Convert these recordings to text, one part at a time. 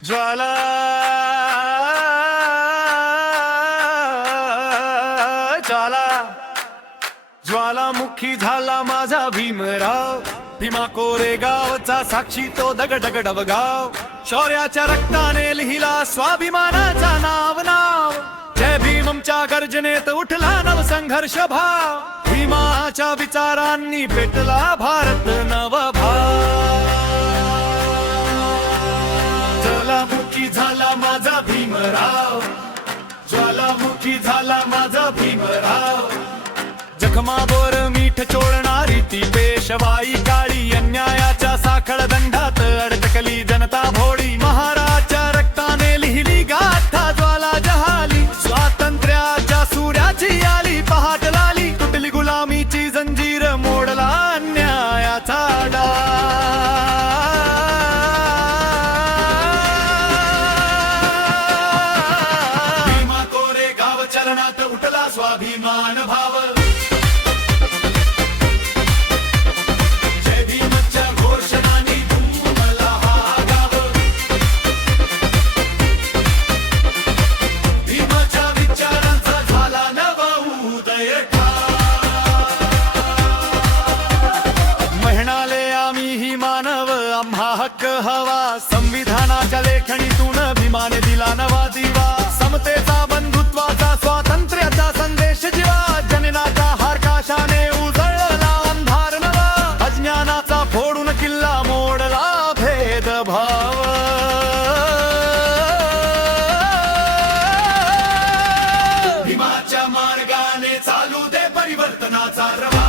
ज्वाला ज्वाला ज्वालामुखी झाला माझा भीमराव. भीमा कोरेगावचा साक्षी तो दगड डबगाव. शौर्याच्या रक्ताने लिहिला स्वाभिमानाचा नाव नाव. जय भीमच्या गर्जनेत उठला नवसंघर्ष भाव. भीमाच्या विचारांनी पेटला भारत नवभाव. ज्वालामुखी झाला माझा भीमराव. ज्वालामुखी झाला माझा भीमराव. जखमावर मीठ चोळणारी ती पेशवाई काळी. अन्यायाच्या साखळ दंडात अडकली जनता भोळी. महाराजच्या रक्ताने लिहिली गाथा ज्वाला जहाली. स्वातंत्र्याच्या सूर्याची आली पहाट लाली. तुटली गुलामीची जंजीर मोडला अन्यायाचा डाग. भीमा कोरेगाव चरणात उठला स्वाभिमान भाव. जय भीमच्या घोषणांनी दुमला हा गाव. भीमाच्या विचारांचा झाला नवा उदय. म्हणाले आम्हीही मानव आम्हा हक्क हवा. संविधानाच्या लेखणीतून भीमाने दिला नवा दिवा. समतेचा बंधुत्वाचा स्वातंत्र्याचा संदेश जीवा. जननाचा हार काशाने उजळला अंधार नवा. अज्ञानाचा फोडून किल्ला मोडला भेदभाव. भीमाच्या मार्गाने चालू दे परिवर्तनाचा रवा.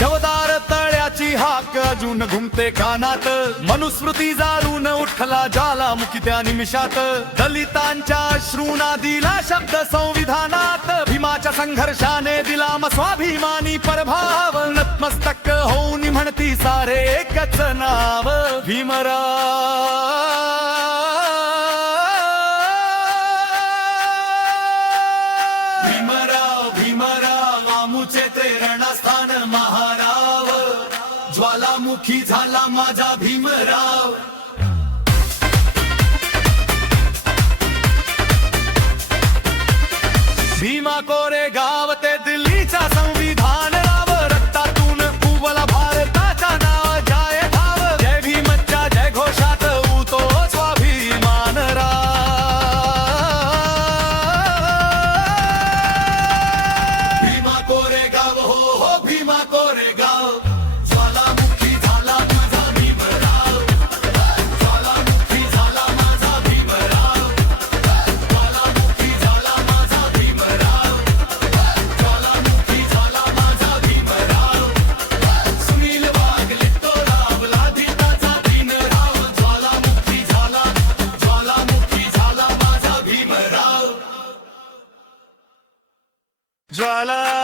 जवदार तळ्याची हाक अजून घुमते कानात. मनुस्मृती जाळून उठला ज्वालामुखी त्या निमिषात. दलितांच्या अश्रूंना दिला शब्द संविधानात. भीमाच्या संघर्षाने दिला स्वाभिमानी प्रभाव. नतमस्तक होऊन म्हणती सारे एकच नाव भीमराव. भीमराव भीमराव आमुचे प्रेरणास्थान महाराव. ज्वालामुखी झाला माझा भीमराव. भीमा कोरेगाव ते दिल्लीचा संविधान राव. रक्तातून उबला भारताचा नाव जाय भाव. जय भीमच्या जय घोषात उतो स्वाभिमान राव. भीमा कोरेगाव हो हो भीमा कोरेगाव. ज्वालामुखी झाला माझा भीमराव. ज्वालामुखी झाला माझा भीमराव. ज्वालामुखी झाला माझा भीमराव. ज्वालामुखी झाला माझा भीमराव. सुनील वाघ तो लाभला धीताचा दीनराव. ज्वालामुखी झाला माझा भीमराव. ज्वाला